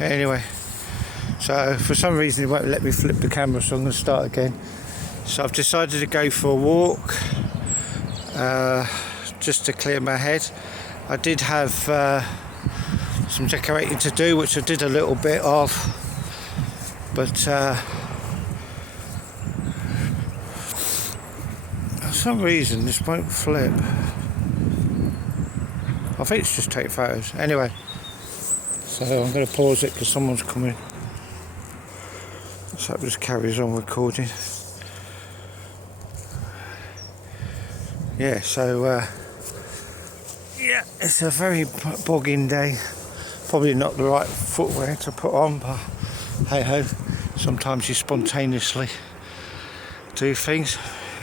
Anyway, so for some reason it won't let me flip the camera, so I'm going to start again. So I've decided to go for a walk, just to clear my head. I did have some decorating to do, which I did a little bit of, but for some reason this won't flip. I think it's just take photos. Anyway, so I'm going to pause it because someone's coming. So it just carries on recording. Yeah, so yeah, it's a very bogging day. Probably not the right footwear to put on, but hey ho, sometimes you spontaneously do things.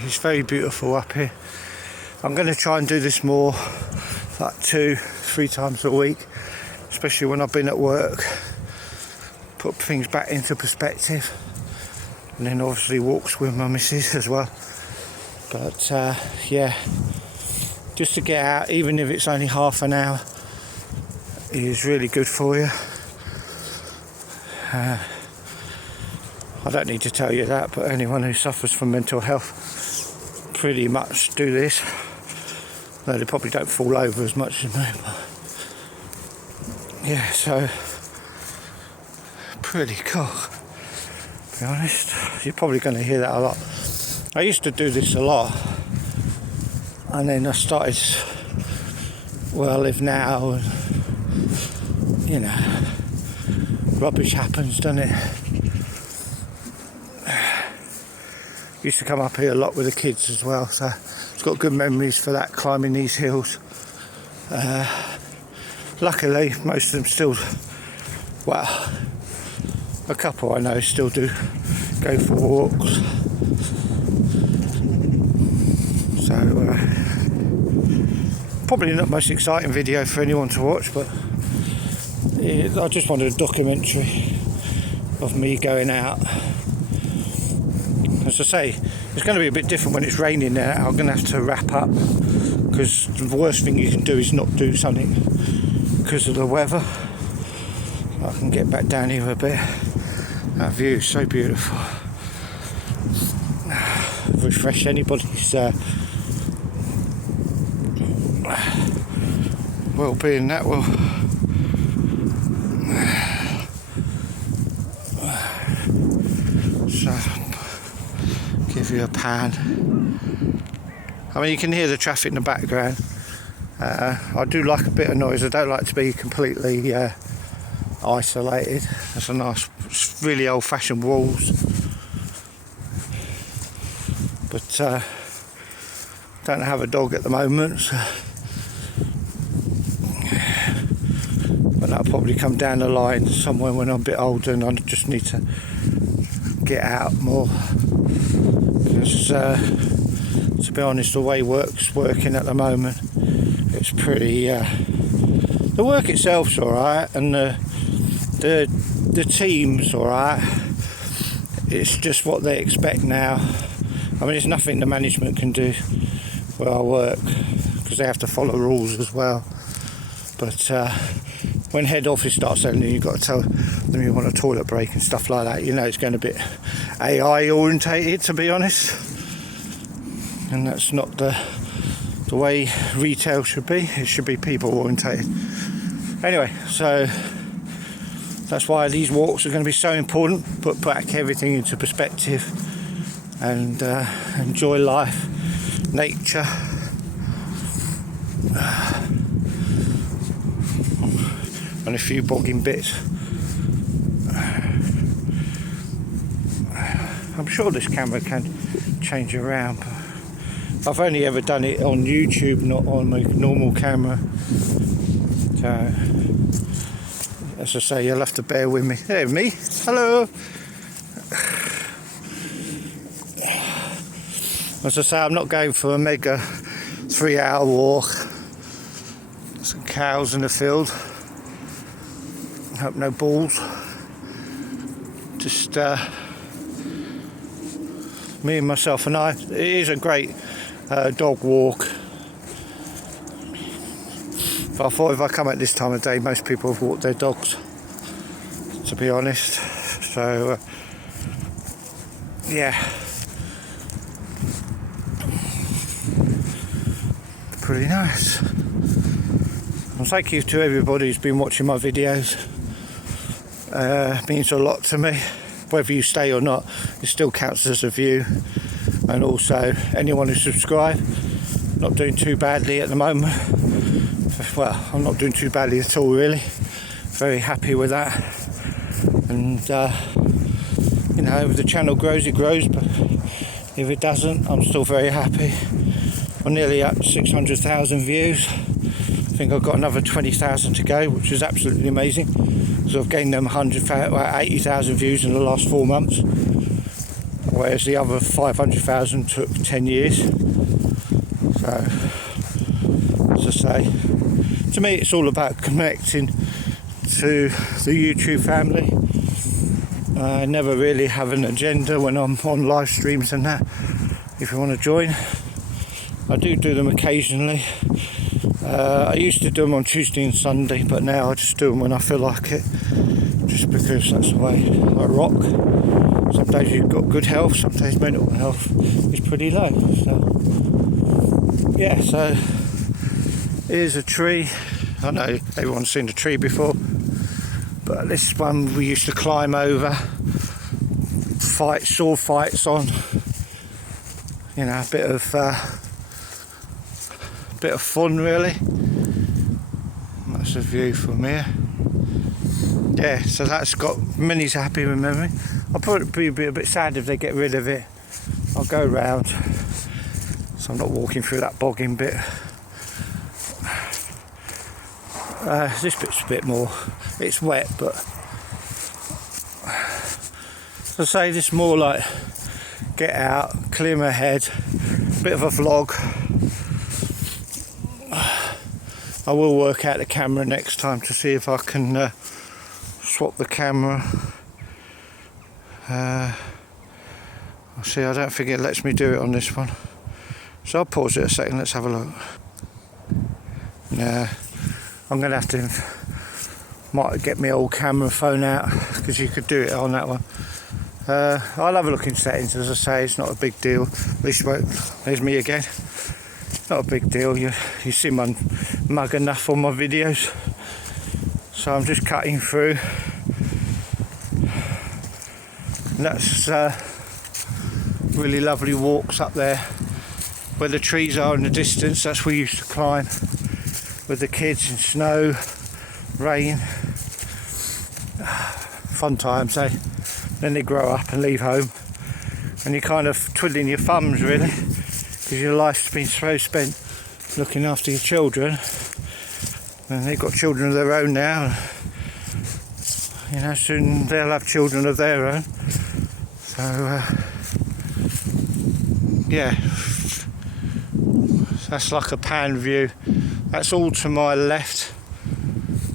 It's very beautiful up here. I'm going to try and do this more, like 2-3 times a week, especially when I've been at work. Put things back into perspective, and then obviously walks with my missus as well. But yeah, just to get out, even if it's only half an hour, is really good for you. I don't need to tell you that, but anyone who suffers from mental health pretty much do this. Though they probably don't fall over as much as me, but yeah, so pretty cool, to be honest. You're probably going to hear that a lot. I used to do this a lot, and then I started where I live now, and you know, rubbish happens, doesn't it? Used to come up here a lot with the kids as well, so it's got good memories for that, climbing these hills. Luckily, most of them still, well, a couple I know still do go for walks. So, probably not the most exciting video for anyone to watch, but I just wanted a documentary of me going out. As I say, it's going to be a bit different when it's raining now. I'm going to have to wrap up, because the worst thing you can do is not do something because of the weather. I can get back down here a bit. That view is so beautiful. Refresh anybody's well-being, that will. So, give you a pan. I mean, you can hear the traffic in the background. I do like a bit of noise. I don't like to be completely isolated. There's a nice, really old-fashioned walls. But don't have a dog at the moment, so. But that'll probably come down the line somewhere when I'm a bit older, and I just need to get out more. Because to be honest, the way work's working at the moment, it's pretty. The work itself's all right, and the team's all right. It's just what they expect now. I mean, there's nothing the management can do where I work, because they have to follow rules as well. But when head office starts telling you, you've got to tell them you want a toilet break and stuff like that, you know it's going a bit AI orientated, to be honest. And that's not the way retail should be. It should be people orientated. Anyway, so that's why these walks are going to be so important. Put back everything into perspective and enjoy life, nature. And a few bogging bits. I'm sure this camera can change around, but I've only ever done it on YouTube, not on my normal camera. So, as I say, you'll have to bear with me. Hey, me. Hello. As I say, I'm not going for a mega 3-hour walk. Some cows in the field. Hope no balls. Just me and myself and I. It is a great dog walk. But I thought if I come at this time of day, most people have walked their dogs. to be honest. So yeah, pretty nice. And thank you to everybody who's been watching my videos. Means a lot to me. Whether you stay or not, it still counts as a view. And also anyone who subscribed, not doing too badly at the moment. Well, I'm not doing too badly at all, really. Very happy with that. And you know, if the channel grows, it grows, but if it doesn't, I'm still very happy. I'm nearly up 600,000 views. I think I've got another 20,000 to go, which is absolutely amazing. So I've gained them 80,000 views in the last 4 months, whereas the other 500,000 took 10 years. So, as I say, to me it's all about connecting to the YouTube family. I never really have an agenda when I'm on live streams and that. If you want to join, I do them occasionally. I used to do them on Tuesday and Sunday, but now I just do them when I feel like it, just because that's the way I rock. Some days you've got good health, some days mental health is pretty low. So yeah, so here's a tree. I know everyone's seen a tree before, but this one we used to climb over, sword fights on, you know, a bit of fun really. That's a view from here. Yeah, so that's got Minnie's happy with me. I'll probably be a bit sad if they get rid of it. I'll go round, so I'm not walking through that bogging bit. This bit's a bit more, it's wet, but as I say, this is more like get out, clear my head, bit of a vlog. I will work out the camera next time to see if I can swap the camera. I'll see, I don't think it lets me do it on this one. So I'll pause it a second, let's have a look. Yeah, I'm going to have to, might get my old camera phone out, because you could do it on that one. I'll have a look in settings, as I say, it's not a big deal. At least, there's me again. Not a big deal, you see my mug enough on my videos. So I'm just cutting through. And that's really lovely walks up there where the trees are in the distance. That's where we used to climb with the kids in snow, rain. Fun times, eh? Then they grow up and leave home, and you're kind of twiddling your thumbs really, because your life's been so spent looking after your children, and they've got children of their own now. You know, soon they'll have children of their own. So yeah, that's like a pan view. That's all to my left,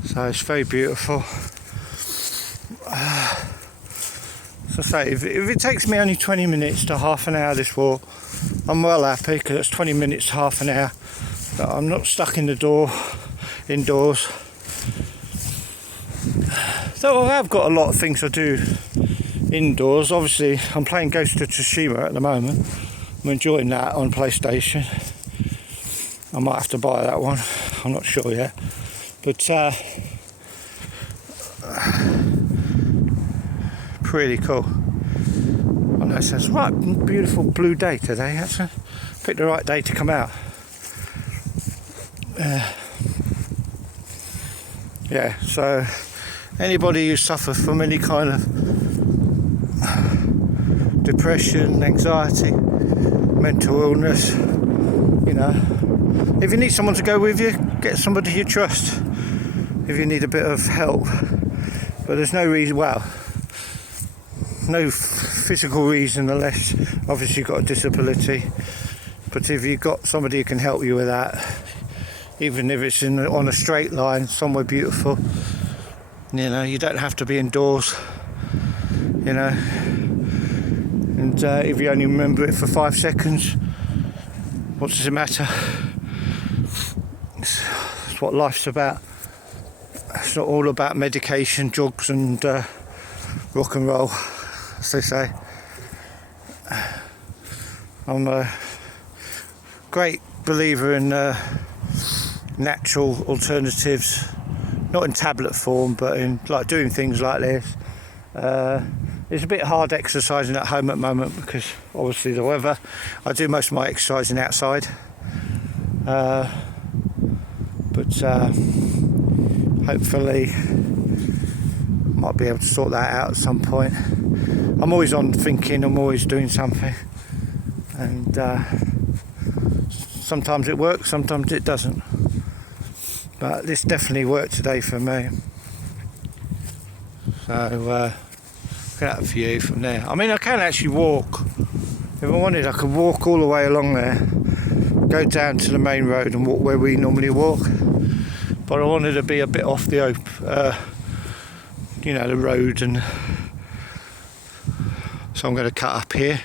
so it's very beautiful. So I say, if it takes me only 20 minutes to half an hour this walk, I'm well happy, because it's 20 minutes to half an hour that I'm not stuck in the door indoors. So I have got a lot of things I do indoors. Obviously I'm playing Ghost of Tsushima at the moment. I'm enjoying that on PlayStation. I might have to buy that one, I'm not sure yet, but pretty cool. I know it says, right, beautiful blue day today, actually. Picked the right day to come out. Yeah, so anybody who suffers from any kind of depression, anxiety, mental illness, you know, if you need someone to go with you, get somebody you trust. If you need a bit of help, but there's no reason, well, no physical reason unless obviously you've got a disability. But if you've got somebody who can help you with that, even if it's on a straight line somewhere beautiful, you know, you don't have to be indoors, you know. And if you only remember it for 5 seconds, what does it matter? It's what life's about. It's not all about medication, drugs and rock and roll, as they say. I'm a great believer in natural alternatives, not in tablet form, but in like doing things like this. It's a bit hard exercising at home at the moment because obviously the weather. I do most of my exercising outside, but hopefully might be able to sort that out at some point. I'm always on thinking, I'm always doing something, and sometimes it works, sometimes it doesn't, but this definitely worked today for me. So look at that view from there. I mean, I can actually walk. If I wanted, I could walk all the way along there, go down to the main road and walk where we normally walk. But I wanted to be a bit off the the road, and so I'm going to cut up here.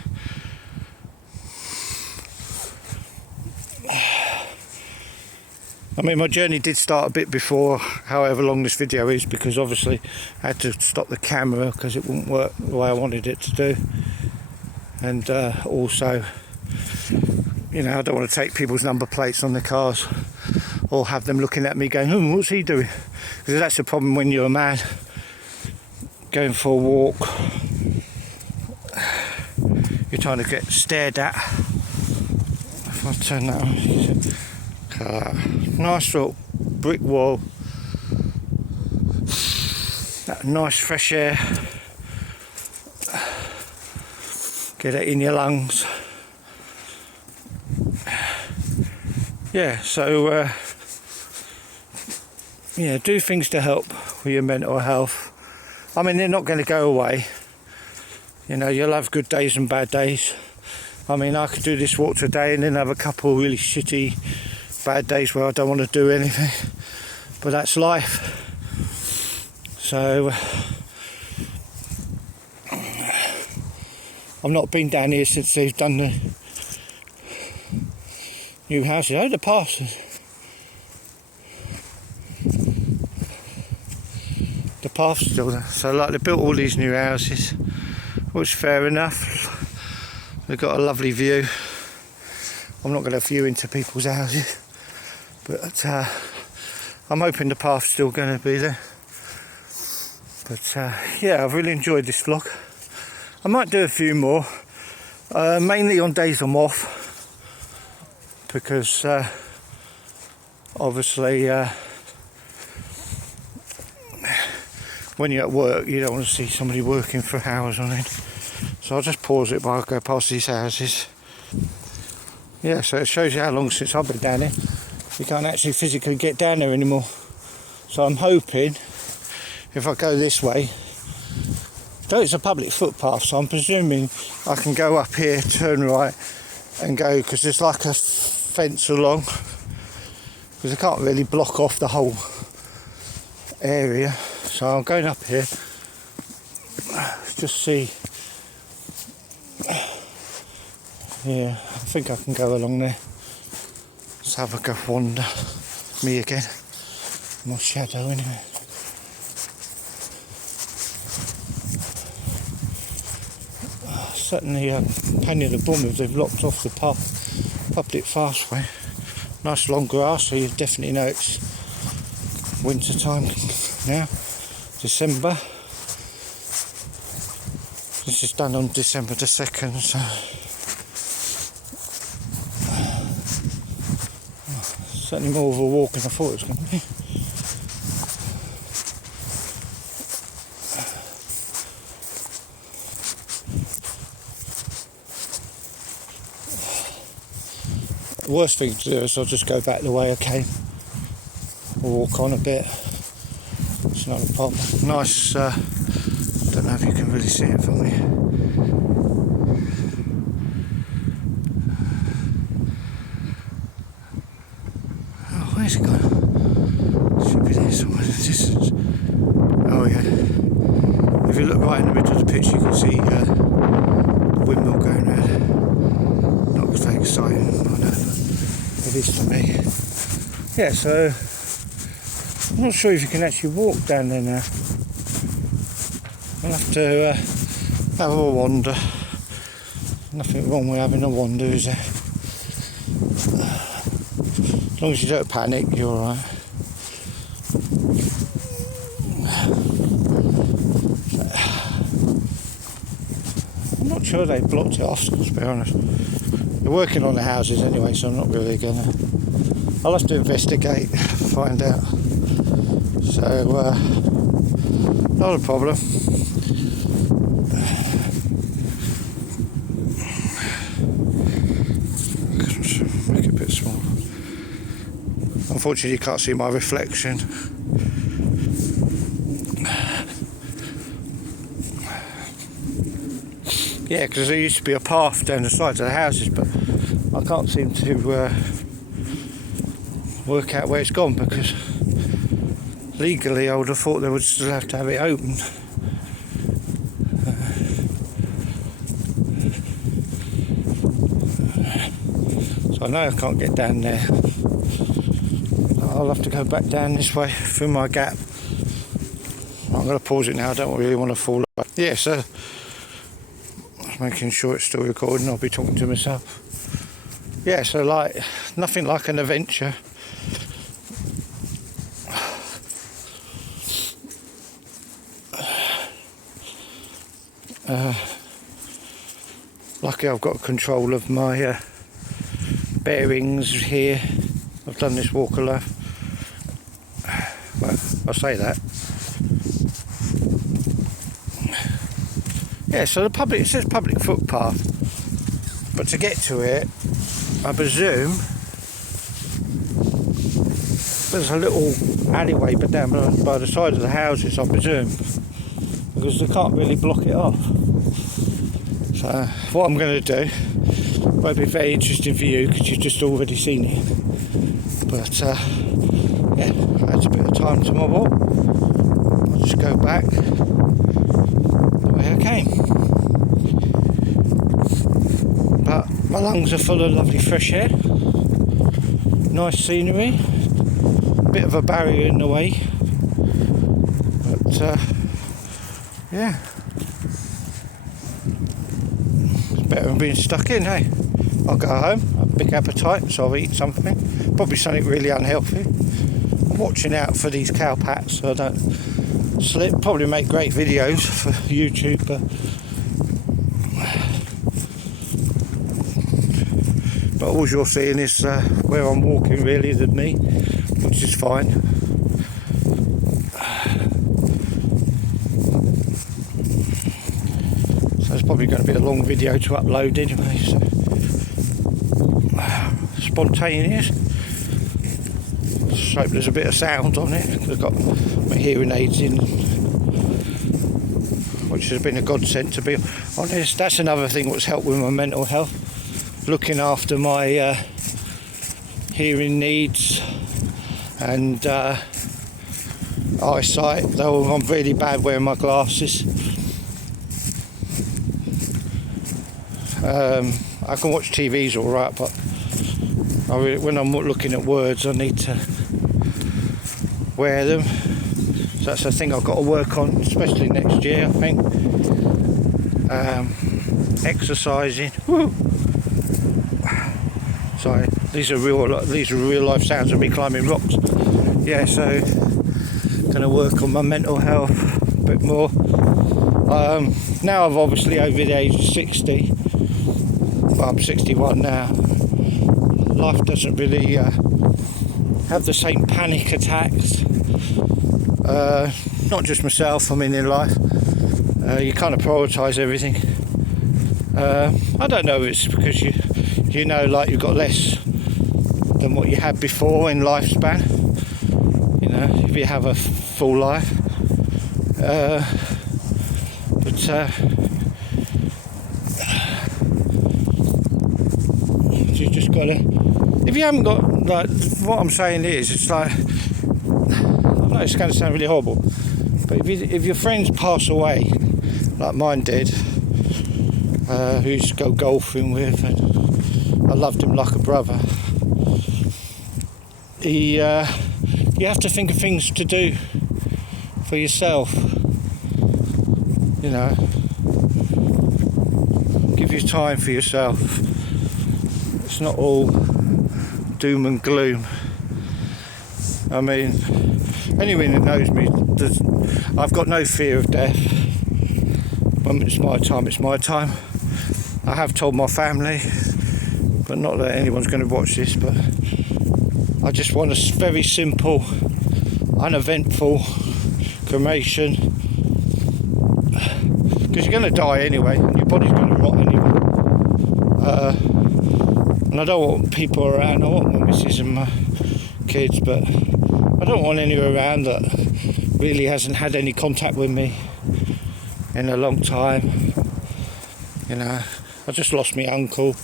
I mean, my journey did start a bit before however long this video is, because obviously I had to stop the camera because it wouldn't work the way I wanted it to do. And also, I don't want to take people's number plates on their cars or have them looking at me going, what's he doing? Because that's the problem when you're a man going for a walk. You're trying to get stared at. If I turn that on, nice little brick wall, that nice fresh air, get it in your lungs. So do things to help with your mental health. I mean, they're not going to go away. You'll have good days and bad days. I mean, I could do this walk today and then have a couple of really shitty bad days where I don't want to do anything, but that's life. So I've not been down here since they've done the new houses. Oh, the pastures. The path's still there. So like, they built all these new houses, which fair enough. They've got a lovely view. I'm not going to view into people's houses, but I'm hoping the path's still going to be there. But I've really enjoyed this vlog. I might do a few more, mainly on days I'm off, because obviously when you're at work you don't want to see somebody working for hours on end. So I'll just pause it while I go past these houses. So it shows you how long since I've been down here. You can't actually physically get down there anymore. So I'm hoping, if I go this way, though it's a public footpath, so I'm presuming I can go up here, turn right and go, because there's like a fence along, because I can't really block off the whole area. So I'm going up here, just see. I think I can go along there. Let's have a go wander. Me again. My shadow anyway. Certainly Panier de Bournemouth, they've locked off the public fastway. Nice long grass, so you definitely know it's winter time now. December. This is done on December the 2nd, so certainly more of a walk than I thought it was going to be. The worst thing to do is I'll just go back the way I came, walk on a bit. It's not a problem. Nice, don't know if you can really see it from me. Oh, where's it gone? It should be there somewhere in the distance. Oh yeah. If you look right in the middle of the picture, you can see the windmill going round. Not very exciting, I know, but it is to me. So I'm not sure if you can actually walk down there now. I'll have to have a wander. Nothing wrong with having a wander, is there? As long as you don't panic, you're alright. I'm not sure they blocked it off, to be honest. They're working on the houses anyway, so I'm not really gonna. I'll have to investigate, find out. So, not a problem. Make it a bit smaller. Unfortunately, you can't see my reflection. Yeah, because there used to be a path down the sides of the houses, but I can't seem to work out where it's gone, because legally I would have thought they would still have to have it open. So I know I can't get down there. I'll have to go back down this way through my gap. I'm going to pause it now, I don't really want to fall back. Yeah, so making sure it's still recording, I'll be talking to myself. Yeah, so like, nothing like an adventure. Lucky I've got control of my bearings here. I've done this walk alone. Well, I say that. Yeah, so it says public footpath, but to get to it, I presume there's a little alleyway but down by the side of the houses, I presume, because they can't really block it off. So what I'm going to do won't be very interesting for you, because you've just already seen it, but yeah, adds a bit of time to my walk. I'll just go back the way I came. But my lungs are full of lovely fresh air, nice scenery, bit of a barrier in the way, but yeah, it's better than being stuck in, hey? I'll go home, I have a big appetite, so I'll eat something, probably something really unhealthy. I'm watching out for these cowpats so I don't slip. Probably make great videos for YouTube, but all you're seeing is where I'm walking really than me, which is fine. So it's probably going to be a long video to upload anyway, so spontaneous. Just hope there's a bit of sound on it. I've got my hearing aids in, which has been a godsend, to be honest. That's another thing that's helped with my mental health, looking after my hearing needs and eyesight, though I'm really bad wearing my glasses. I can watch TVs alright, but when I'm looking at words I need to wear them. So that's the thing I've got to work on, especially next year, I think. Exercising. Woo! Sorry, these are real life sounds of me climbing rocks. Yeah, so gonna work on my mental health a bit more. Now I've obviously over the age of 60. Well, I'm 61 now. Life doesn't really have the same panic attacks. Not just myself, I mean in life. You kind of prioritise everything. I don't know if it's because you know, like you've got less than what you had before in lifespan. You know, if you have a full life. But you just got to. If you haven't got, like, what I'm saying is, it's like, I know it's going to sound really horrible, but if your friends pass away, like mine did, who used to go golfing with, and I loved him like a brother, you have to think of things to do for yourself. You you know, give you time for yourself. It's not all doom and gloom. I mean, anyone that knows me, I've got no fear of death. When it's my time, it's my time. I have told my family, but not that anyone's going to watch this, but I just want a very simple, uneventful cremation, because you're going to die anyway, and your body's going to rot anyway. And I don't want people around. I want my missus and my kids, but I don't want anyone around that really hasn't had any contact with me in a long time. You know, I just lost my uncle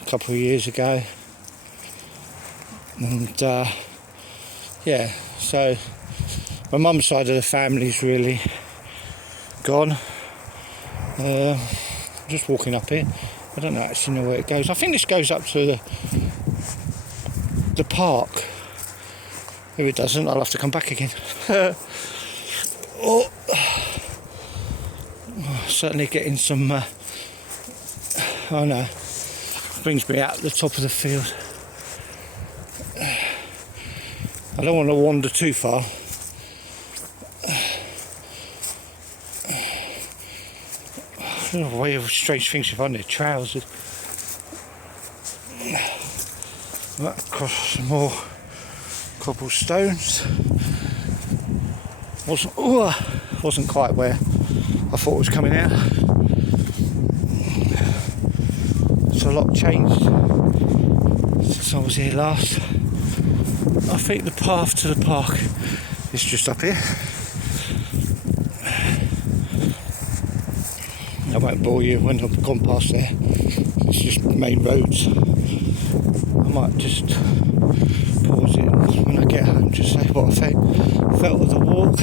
a couple of years ago, and yeah, so my mum's side of the family's really gone. Just walking up here, I don't actually know where it goes. I think this goes up to the park. If it doesn't, I'll have to come back again. Certainly getting some, oh no, brings me out at the top of the field. I don't want to wander too far. I don't know, way of strange things if I'm in trousers. Right, across some more cobblestones. Wasn't quite where I thought it was coming out. It's a lot changed since I was here last. I think the path to the park is just up here. I won't bore you when I've gone past there. It's just main roads. I might just pause it when I get home, just say what I felt of the walk.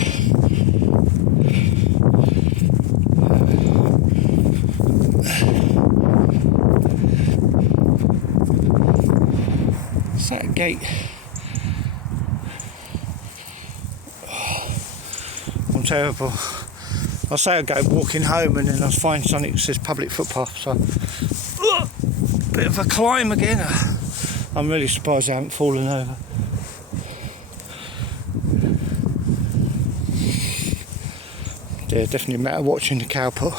It's that gate. I'm terrible. I say I go walking home and then I find something that says public footpath, so bit of a climb again. I'm really surprised I haven't fallen over. Yeah, definitely a matter of watching the cow put.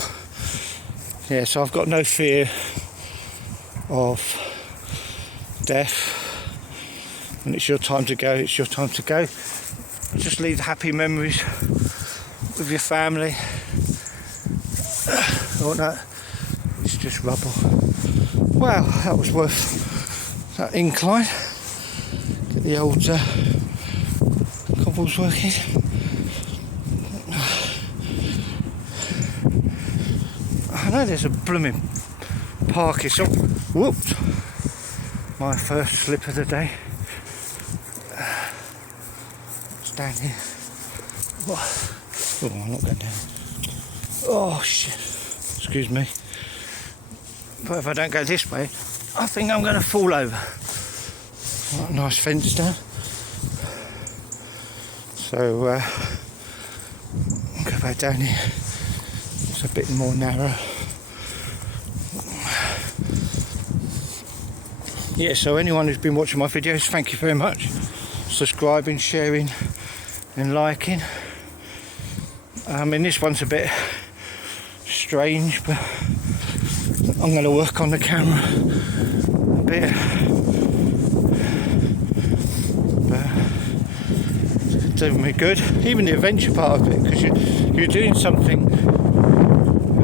Yeah, so I've got no fear of death. When it's your time to go, it's your time to go. Just leave happy memories with your family. Oh no, it's just rubble. Wow, that was worth that incline. Get the old cobbles working. I know there's a blooming park. It's up. Whoops! My first slip of the day. It's down here. Oh, I'm not going down. Oh shit! Excuse me. But if I don't go this way, I think I'm going to fall over. What a nice fence down. So go back down here. It's a bit more narrow. Yeah, so anyone who's been watching my videos, thank you very much. Subscribing, sharing and liking. I mean, this one's a bit strange, but I'm going to work on the camera a bit. But it's doing me good. Even the adventure part of it, because you're doing something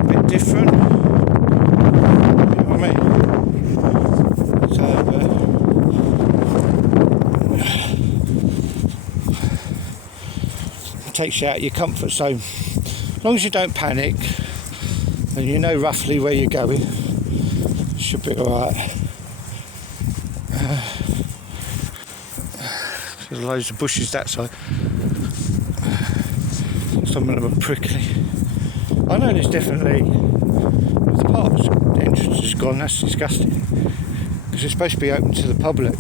a bit different. You know what I mean? Takes you out of your comfort zone. As long as you don't panic and you know roughly where you're going, it should be alright. There's loads of bushes that side. Some of them are prickly. I know there's definitely the park's the entrance is gone. That's disgusting because it's supposed to be open to the public.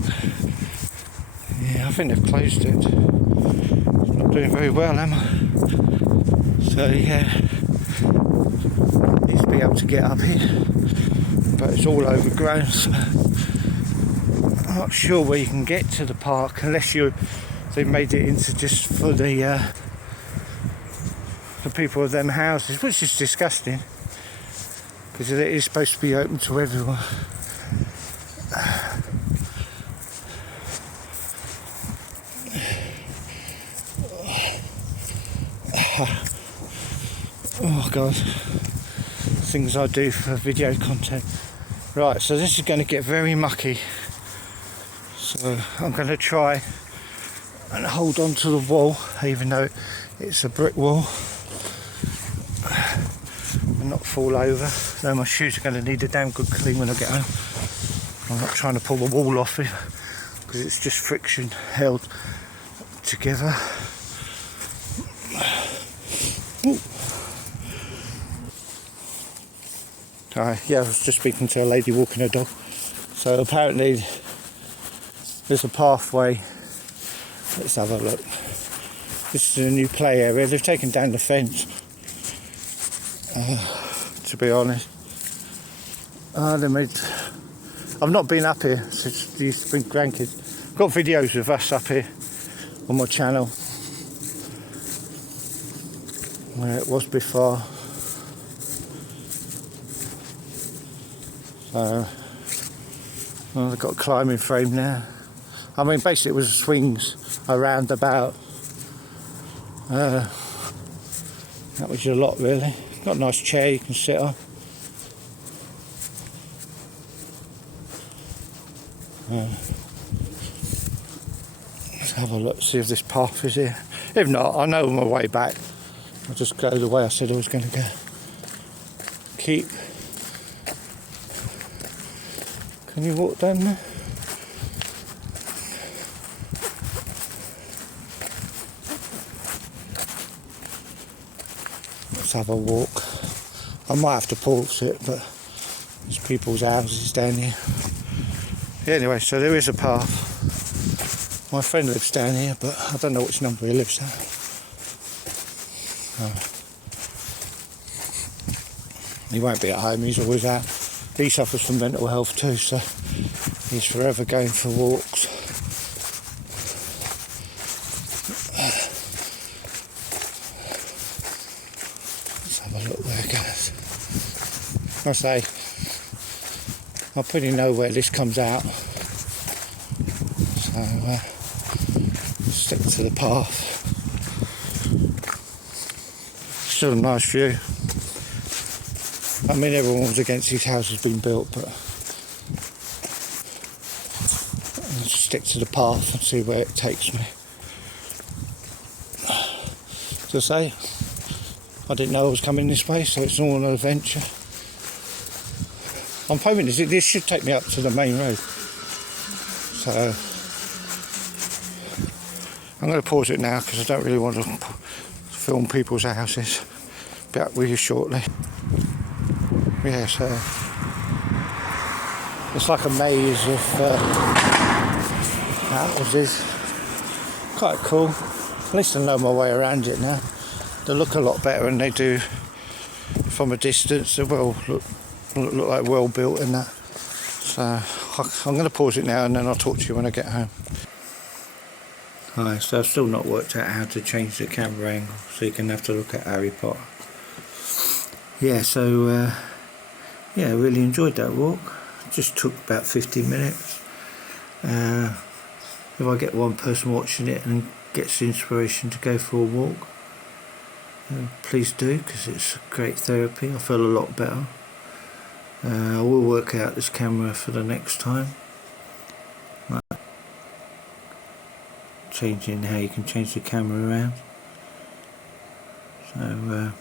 Yeah, I think they've closed it. Not doing very well, am I? So yeah, needs to be able to get up here, but it's all overgrown, so I'm not sure where you can get to the park unless they've made it into just for the people of them houses, which is disgusting because it is supposed to be open to everyone. Oh god, things I do for video content. Right, so this is going to get very mucky, so I'm going to try and hold on to the wall even though it's a brick wall and not fall over. Though my shoes are going to need a damn good clean when I get home. I'm not trying to pull the wall off it because it's just friction held together. Ooh. Yeah, I was just speaking to a lady walking her dog. So apparently there's a pathway. Let's have a look. This is a new play area. They've taken down the fence. To be honest, I've not been up here since they used to bring grandkids. I've got videos of us up here on my channel where it was before. They've got a climbing frame now. I mean, basically it was swings around about. That was a lot really. Got a nice chair you can sit on. Let's have a look, see if this path is here. If not, I know my way back. I'll just go the way I said I was going to go. Keep. Can you walk down there? Let's have a walk. I might have to pause it, but there's people's houses down here. Yeah, anyway, so there is a path. My friend lives down here, but I don't know which number he lives at. He won't be at home, he's always out. He suffers from mental health too, so he's forever going for walks. Let's have a look where it goes. I say, I pretty know where this comes out, so stick to the path. Still a nice view. I mean, everyone was against these houses being built, but I'll just stick to the path and see where it takes me. As I say, I didn't know I was coming this way, so it's all an adventure. I'm hoping this should take me up to the main road. So I'm going to pause it now because I don't really want to film people's houses. Be back with you shortly. Yeah, so it's like a maze of houses. Quite cool. At least I know my way around it now. They look a lot better than they do from a distance. They look like well built and that. So I'm going to pause it now and then I'll talk to you when I get home. Hi, so I've still not worked out how to change the camera angle so you can have to look at Harry Potter. Yeah, so yeah, I really enjoyed that walk. It just took about 15 minutes. If I get one person watching it and gets the inspiration to go for a walk, please do, because it's great therapy. I feel a lot better. I will work out this camera for the next time. Changing how you can change the camera around. So